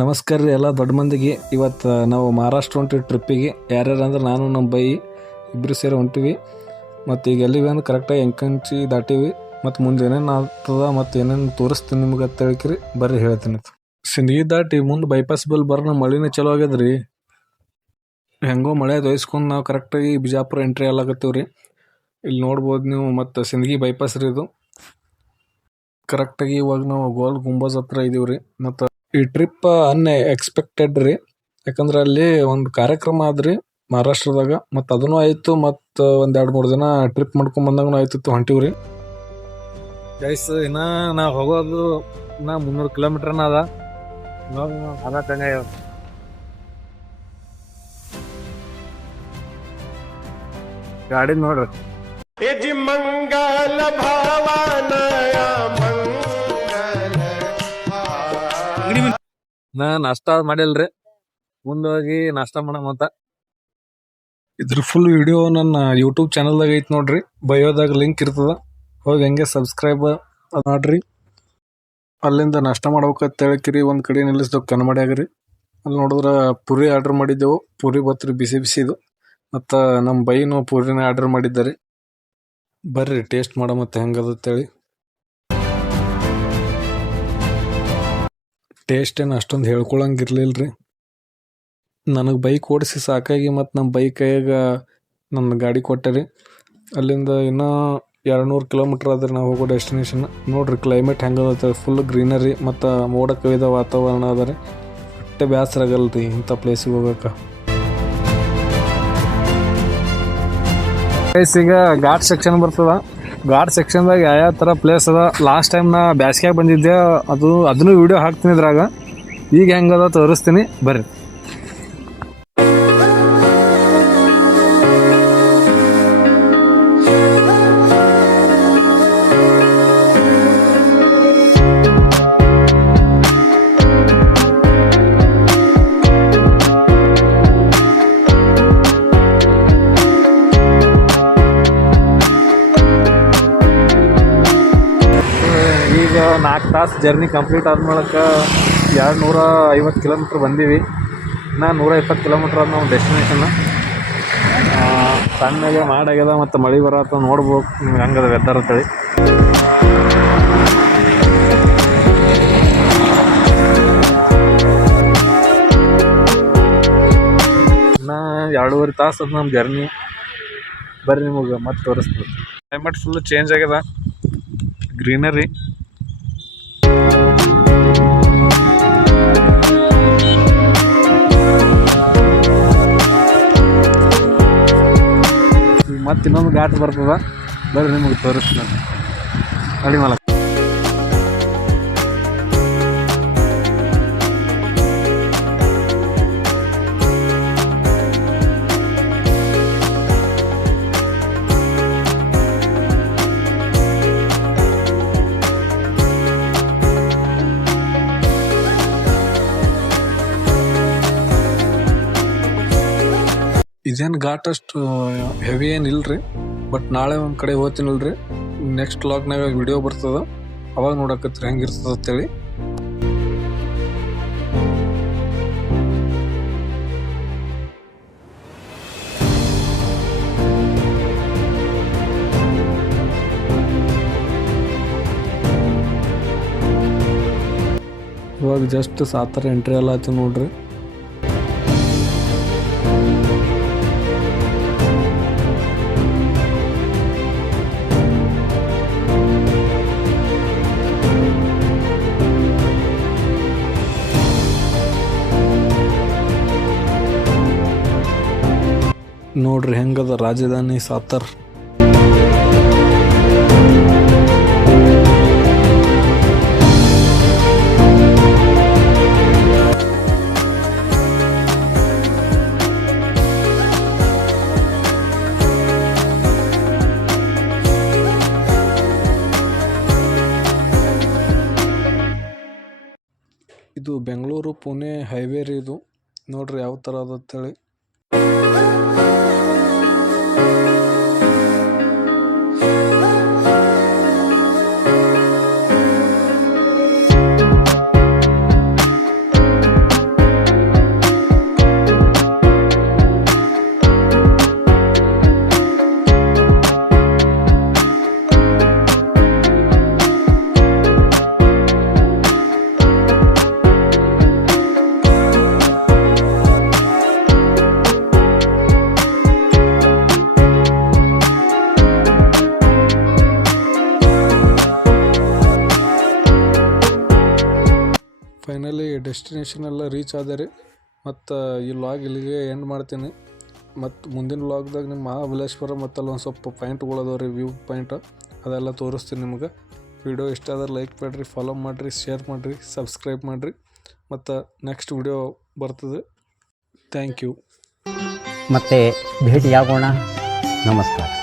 ನಮಸ್ಕಾರ ರೀ ಎಲ್ಲ ದೊಡ್ಡ ಮಂದಿಗೆ. ಇವತ್ತು ನಾವು ಮಹಾರಾಷ್ಟ್ರ ಹೊಂಟಿವಿ ಟ್ರಿಪ್ಪಿಗೆ. ಯಾರ್ಯಾರು ಅಂದ್ರೆ ನಾನು ನಮ್ಮ ಬೈ ಇಬ್ಬರು ಸೇರಿ ಹೊಂಟಿವಿ. ಮತ್ತು ಈಗ ಎಲ್ಲಿವಿ ಅಂದ್ರೆ ಕರೆಕ್ಟಾಗಿ ಎಂಕಂಚಿ ದಾಟೀವಿ. ಮತ್ತು ಮುಂದೆ ಏನೇನು ಆಗ್ತದ ಮತ್ತು ಏನೇನು ತೋರಿಸ್ತೀನಿ ನಿಮ್ಗೆ ಅಂತ ಹೇಳ್ಕಿರಿ ಬರ್ರಿ ಹೇಳ್ತೀನಿ. ಸಿಂದಗಿ ದಾಟಿ ಮುಂದೆ ಬೈಪಾಸ್ ಬಲ್ ಬರೋ ಮಳಿನೇ ಚಲೋ ಆಗ್ಯದ್ರಿ. ಹೆಂಗೋ ಮಳೆ ದೊಯ್ಸ್ಕೊಂಡು ನಾವು ಕರೆಕ್ಟಾಗಿ ಬಿಜಾಪುರ ಎಂಟ್ರಿ ಆಗ್ಲಾಕತ್ತೀವಿ ರೀ. ಇಲ್ಲಿ ನೋಡ್ಬೋದು ನೀವು. ಮತ್ತು ಸಿಂದಗಿ ಬೈಪಾಸ್ ರೀ ಇದು. ಕರೆಕ್ಟಾಗಿ ಇವಾಗ ನಾವು ಗೋಲ್ ಗುಂಬಜ್ ಹತ್ರ ಇದೀವಿ ರೀ. ಮತ್ತು ಈ ಟ್ರಿಪ್ ಅನ್ಎಕ್ಸ್ಪೆಕ್ಟೆಡ್ ರೀ. ಯಾಕಂದ್ರೆ ಅಲ್ಲಿ ಒಂದು ಕಾರ್ಯಕ್ರಮ ಆದ್ರಿ ಮಹಾರಾಷ್ಟ್ರದಾಗ. ಮತ್ತು ಅದನ್ನು ಆಯ್ತು. ಮತ್ತು ಒಂದು 2-3 ದಿನ ಟ್ರಿಪ್ ಮಾಡ್ಕೊಂಡ್ ಬಂದಂಗೂ ಆಯ್ತಿತ್ತು. ಹೊಂಟಿವ್ರಿ ಗೈಸ್. ಇನ್ನ ನಾವು ಹೋಗೋದು ಇನ್ನ 300 ಕಿಲೋಮೀಟರ್ನ ಅದ. ಗಾಡಿ ನೋಡ್ರಿ. ಮಂಗಲ ನಾ ನಾಷ್ಟಾ ಮಾಡಿಲ್ರಿ. ಮುಂದೋಗಿ ನಾಷ್ಟಾ ಮಾಡಮಂತ. ಇದ್ರ ಫುಲ್ ವಿಡಿಯೋ ನನ್ನ ಯೂಟ್ಯೂಬ್ ಚಾನಲ್ದಾಗ ಐತಿ ನೋಡ್ರಿ. ಬಯೋದಾಗ ಲಿಂಕ್ ಇರ್ತದ, ಹೋಗಿ ಹಂಗೆ ಸಬ್ಸ್ಕ್ರೈಬ್ ಮಾಡ್ರಿ. ಅಲ್ಲಿಂದ ನಾಷ್ಟ ಮಾಡ್ಬೇಕಂತ ಹೇಳ್ಕಿರಿ ಒಂದ್ ಕಡೆ ನಿಲ್ಲಿಸ್ದವ್ ಕನ್ಮಡ್ಯಾಗ್ರಿ. ಅಲ್ಲಿ ನೋಡಿದ್ರ ಪುರಿ ಆರ್ಡರ್ ಮಾಡಿದ್ದೆವು. ಪುರಿ ಬತ್ರಿ ಬಿಸಿ ಬಿಸಿದು. ಮತ್ತು ನಮ್ಮ ಬೈನು ಪುರಿನ ಆರ್ಡರ್ ಮಾಡಿದ್ದಾರೆ. ಬರ್ರಿ ಟೇಸ್ಟ್ ಮಾಡಮತ್ತೆ ಹೆಂಗದಂತೇಳಿ. ಟೇಸ್ಟ್ ಏನು ಅಷ್ಟೊಂದು ಹೇಳ್ಕೊಳಂಗಿರ್ಲಿಲ್ರಿ. ನನಗೆ ಬೈಕ್ ಓಡಿಸಿ ಸಾಕಾಗಿ ಮತ್ತು ನಮ್ಮ ಬೈಕ್ ಕೈಯಾಗ ನನ್ನ ಗಾಡಿ ಕೊಟ್ಟೆ. ಅಲ್ಲಿಂದ ಇನ್ನೂ 200 ಕಿಲೋಮೀಟ್ರ್ ಆದ್ರೆ ನಾವು ಹೋಗೋ ಡೆಸ್ಟಿನೇಷನ್. ನೋಡ್ರಿ ಕ್ಲೈಮೇಟ್ ಹೆಂಗದ, ಫುಲ್ ಗ್ರೀನರಿ ಮತ್ತು ಮೋಡ ಕವಿದ ವಾತಾವರಣ ಅದ ರೀ. ಅಷ್ಟೇ ಬೇಸರ ಆಗಲ್ರಿ ಇಂಥ ಪ್ಲೇಸಿಗೆ ಹೋಗಕ್ಕೆ. ಈಗ ಘಾಟ್ ಸೆಕ್ಷನ್ ಬರ್ತದ. ಘಾಟ್ ಸೆಕ್ಷನ್ದಾಗ ಯಾವ ಥರ ಪ್ಲೇಸ್ ಅದ. ಲಾಸ್ಟ್ ಟೈಮ್ ನಾ ಬ್ಯಾಸ್ಗ್ಯಾಗ ಬಂದಿದ್ದೆ, ಅದನ್ನು ವಿಡಿಯೋ ಹಾಕ್ತೀನಿ ಇದ್ರಾಗ. ಈಗ ಹೆಂಗದ ತೋರಿಸ್ತೀನಿ ಬರ್ರಿ. ಈಗ 4 ತಾಸು ಜರ್ನಿ ಕಂಪ್ಲೀಟ್ ಆದ್ಮೇಲೆ 250 ಕಿಲೋಮೀಟ್ರ್ ಬಂದೀವಿ. ಇನ್ನು 120 ಕಿಲೋಮೀಟ್ರ್ ಆದ ನಾವು ಡೆಸ್ಟಿನೇಷನ್. ಸಣ್ಣಗೆ ಮಾಡಾಗ್ಯದ ಮತ್ತು ಮಳೆ ಬರತ್ತ. ನೋಡ್ಬೇಕು ನಿಮ್ಗೆ ಹಂಗದ ವೆದರ್ ಅಂತೇಳಿ. ಇನ್ನು 2.5 ತಾಸು ಅದು ನಮ್ಮ ಜರ್ನಿ. ಬರ್ರಿ ನಿಮಗೆ ಮತ್ತೆ ತೋರಿಸ್ತೀವಿ. ಕ್ಲೈಮೇಟ್ ಫುಲ್ ಚೇಂಜ್ ಆಗ್ಯದ, ಗ್ರೀನರಿ. ಮತ್ತೆ ಇನ್ನೊಂದು ಘಾಟ್ ಬರ್ತದ, ಬರ್ರಿ ನಿಮಗೆ ತೋರಿಸ್ತೀನಿ. ಅಡಿ ಮಲ ಇದೇನು ಘಾಟ್ ಅಷ್ಟು ಹೆವಿ ಏನು ಇಲ್ರಿ. ಬಟ್ ನಾಳೆ ಒಂದು ಕಡೆ ಹೋಗ್ತೀನಲ್ರಿ. ನೆಕ್ಸ್ಟ್ ವ್ಲಾಗ್ನಾಗ ವಿಡಿಯೋ ಬರ್ತದ, ಅವಾಗ ನೋಡಕತ್ರಿ ಹೆಂಗಿರ್ತದ ಅಂತೇಳಿ. ಇವಾಗ ಜಸ್ಟ್ ಸಾತರ ಎಂಟ್ರಿ ಎಲ್ಲ ಆಯ್ತು ನೋಡ್ರಿ. ನೋಡ್ರಿ ಹೆಂಗದ ರಾಜಧಾನಿ ಸಾತರ್. ಇದು ಬೆಂಗಳೂರು ಪುಣೆ ಹೈವೇ ರೀ ಇದು. ನೋಡ್ರಿ ಯಾವ ಥರ ಅದ ಅಂತೇಳಿ. ಫೈನಲಿ ಡೆಸ್ಟಿನೇಷನ್ ಎಲ್ಲ ರೀಚ್ ಆದೆ ರೀ. ಮತ್ತು ಈ ವ್ಲಾಗ್ ಇಲ್ಲಿಗೆ ಎಂಡ್ ಮಾಡ್ತೀನಿ. ಮತ್ತು ಮುಂದಿನ ವ್ಲಾಗ್ದಾಗ ನಿಮ್ಮ ಮಹಾಬಲೇಶ್ವರ ಮತ್ತು ಅಲ್ಲೊಂದು ಸ್ವಲ್ಪ ಪಾಯಿಂಟ್ಗಳದಾವ ರೀ, ವ್ಯೂ ಪಾಯಿಂಟ್, ಅದೆಲ್ಲ ತೋರಿಸ್ತೀನಿ ನಿಮ್ಗೆ. ವಿಡಿಯೋ ಇಷ್ಟ ಆದ್ರೆ ಲೈಕ್ ಮಾಡಿರಿ, ಫಾಲೋ ಮಾಡಿರಿ, ಶೇರ್ ಮಾಡಿರಿ, ಸಬ್ಸ್ಕ್ರೈಬ್ ಮಾಡಿರಿ. ಮತ್ತು ನೆಕ್ಸ್ಟ್ ವಿಡಿಯೋ ಬರ್ತದೆ. Thank you. ಮತ್ತೆ ಭೇಟಿಯಾಗೋಣ. ನಮಸ್ಕಾರ.